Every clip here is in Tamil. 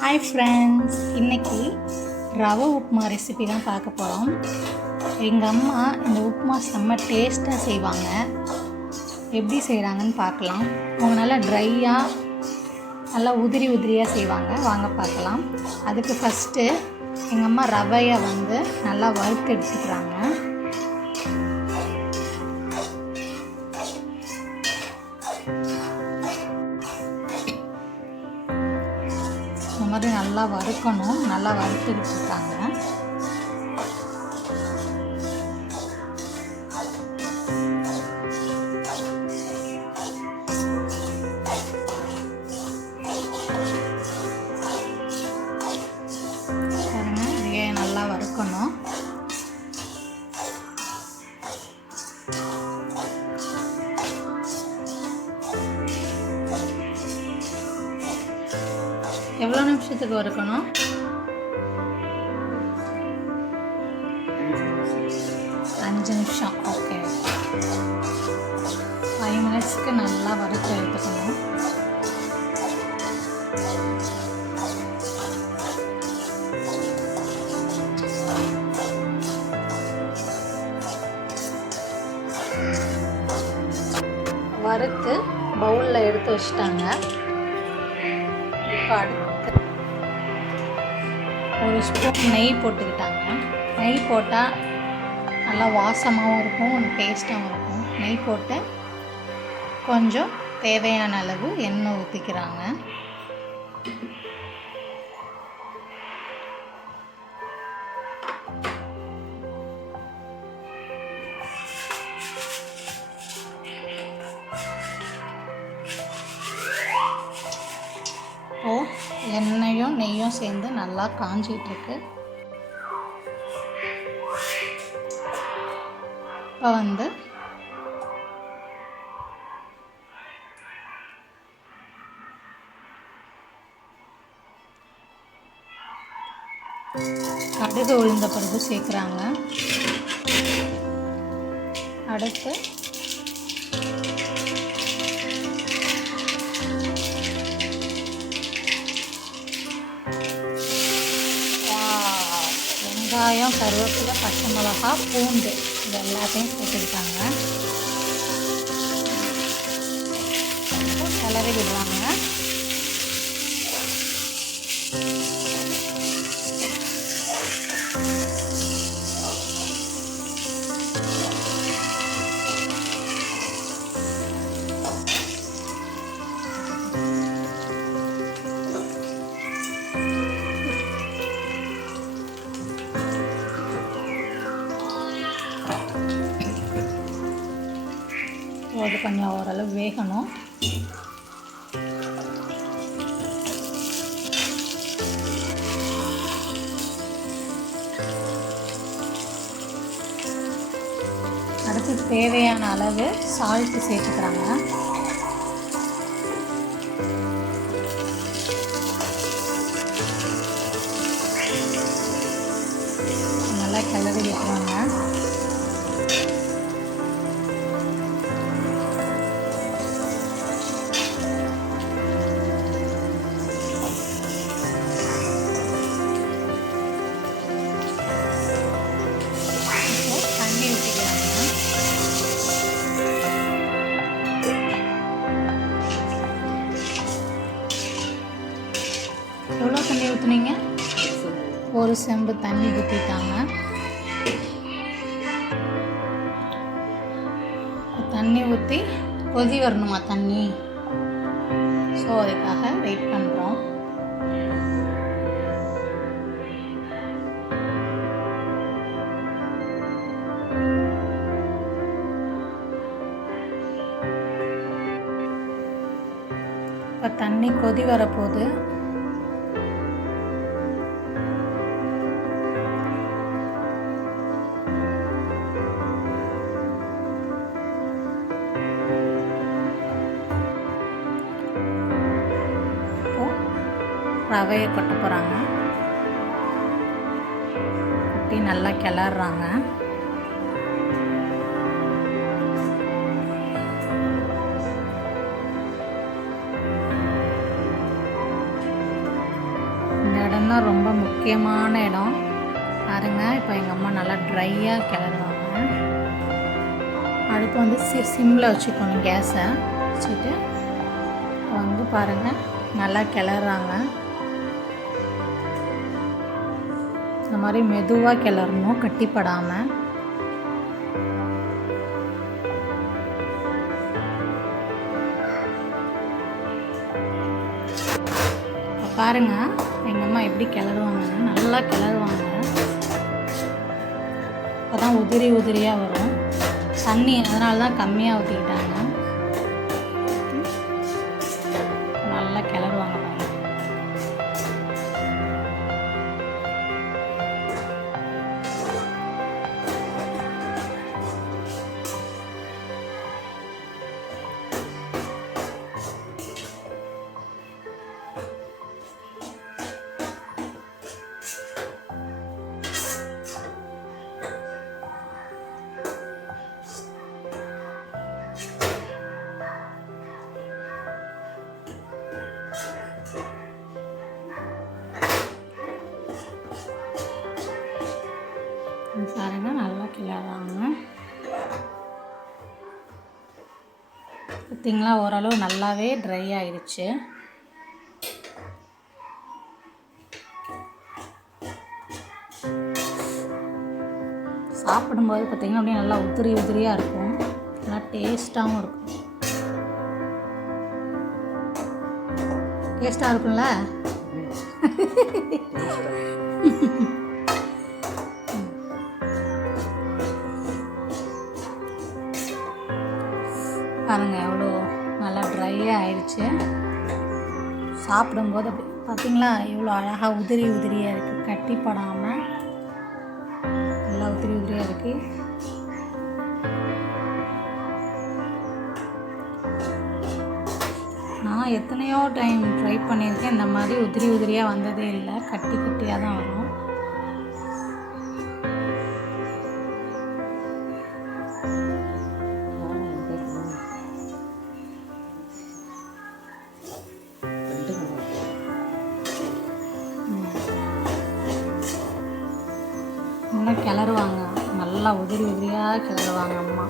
ஹாய் ஃப்ரெண்ட்ஸ், இன்றைக்கி ரவை உப்புமா ரெசிபி தான் பார்க்க போகிறோம். எங்கள் அம்மா இந்த உப்புமா செம்ம டேஸ்ட்டாக செய்வாங்க. எப்படி செய்கிறாங்கன்னு பார்க்கலாம். அவங்க நல்லா ட்ரையாக நல்லா உதிரியாக செய்வாங்க. வாங்க பார்க்கலாம். அதுக்கு ஃபஸ்ட்டு எங்கள் அம்மா ரவையை நல்லா வறுத்து எடுத்துக்கிறாங்க. இந்த மாதிரி நல்லா வறுக்கணும். நல்லா வறுத்துக்கிட்டு இருக்காங்க. பாருங்க, இதையே நல்லா வறுக்கணும். எவ்வளோ நிமிஷத்துக்கு வறுக்கணும்? 5 நிமிஷம். ஓகே, 5 மினிட்ஸ்க்கு நல்லா வறுத்து எடுத்துக்கணும். வறுத்து பவுலில் எடுத்து வச்சுட்டாங்க. இப்போ அடுத்து ஒரு ஸ்பூன் நெய் போட்டுக்கிட்டாங்க. நெய் போட்டால் நல்லா வாசமாகவும் இருக்கும், டேஸ்ட்டாகவும் இருக்கும். நெய் போட்டு கொஞ்சம் தேவையான அளவு எண்ணெய் ஊற்றிக்கிறாங்க. எண்ணெயும் நெய்யும் சேர்ந்து நல்லா காஞ்சிகிட்ருக்கு. இப்போ கடுகு உளுந்த பருப்பு சேர்க்குறாங்க. அடுத்து வெங்காயம், கருவேப்பிலை, பச்சை மிளகா, பூண்டு இது எல்லாத்தையும் போட்டுக்கிட்டாங்க. கிளறி விடுவாங்க. அது கொஞ்சம் ஓரளவு வேகணும். அடுத்து தேவையான அளவு சால்ட்டு சேர்த்துக்கிறாங்க. நல்லா கிளறி வைக்கிறாங்க. எவ்வளோ தண்ணி ஊற்றுனீங்க? 1 செம்பு தண்ணி ஊற்றிட்டாங்க. தண்ணி ஊற்றி கொதி வரணுமா தண்ணி? ஸோ அதுக்காக வெயிட் பண்ணுறோம். இப்போ தண்ணி கொதி வரப்போகுது. ரவையை கொட்ட போகிறாங்க. கொட்டி நல்லா கிளறாங்க. இதுதான் ரொம்ப முக்கியமான இடம் பாருங்கள். இப்போ எங்கள் அம்மா நல்லா ட்ரையாக கிளறுவாங்க. அடுப்பு வந்து சிம்மில் வச்சுக்கணும், கேஸை வச்சுட்டு வந்து பாருங்கள் நல்லா கிளறாங்க. இந்த மாதிரி மெதுவாக கிளறணும், கட்டிப்படாமல். பாருங்கள் எங்கள் அம்மா எப்படி கிளறுவாங்கன்னு, நல்லா கிளறுவாங்க. அப்போ தான் உதிரி உதிரியாக வரும். தண்ணி அதனால தான் கம்மியாக ஊற்றிக்கிட்டாங்க. நல்லா கிளறுவாங்க பாருங்கள். பாருங்க நல்லா கிளறாங்க. பார்த்திங்களா, ஓரளவு நல்லாவே ட்ரை ஆகிடுச்சு. சாப்பிடும்போது பார்த்திங்கன்னா அப்படியே நல்லா உதிரி உதிரியாக இருக்கும், நல்லா டேஸ்ட்டாகவும் இருக்கும். டேஸ்ட்டாக இருக்கும்ல. பாருங்கள் எவ்வளோ நல்லா ட்ரையாக ஆயிடுச்சு. சாப்பிடும்போது அப்படி பார்த்திங்களா எவ்வளோ அழகாக உதிரி உதிரியாக இருக்குது, கட்டிப்படாமல் நல்லா உதிரி உதிரியாக இருக்குது. நான் எத்தனையோ டைம் ட்ரை பண்ணியிருக்கேன், இந்த மாதிரி உதிரி உதிரியாக வந்ததே இல்லை, கட்டி கட்டியாக தான் வரும். இன்னும் கிளறுவாங்க, நல்லா உதிரி உதிரியாக கிளறுவாங்க அம்மா.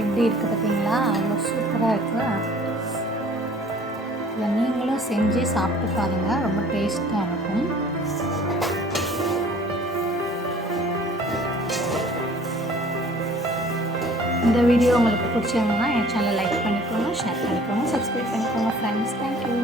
எப்படி இருக்குது பார்த்தீங்களா, அவ்வளோ சூப்பராக இருக்குது. இதை நீங்களும் செஞ்சு சாப்பிட்டு பாருங்கள், ரொம்ப டேஸ்ட்டாக இருக்கும். இந்த வீடியோ உங்களுக்கு பிடிச்சிருந்ததுன்னா என் சேனலை லைக் பண்ணிக்கோங்க, ஷேர் பண்ணிக்கோங்க, சப்ஸ்கிரைப் பண்ணிக்கோங்க ஃப்ரெண்ட்ஸ். தேங்க்யூ.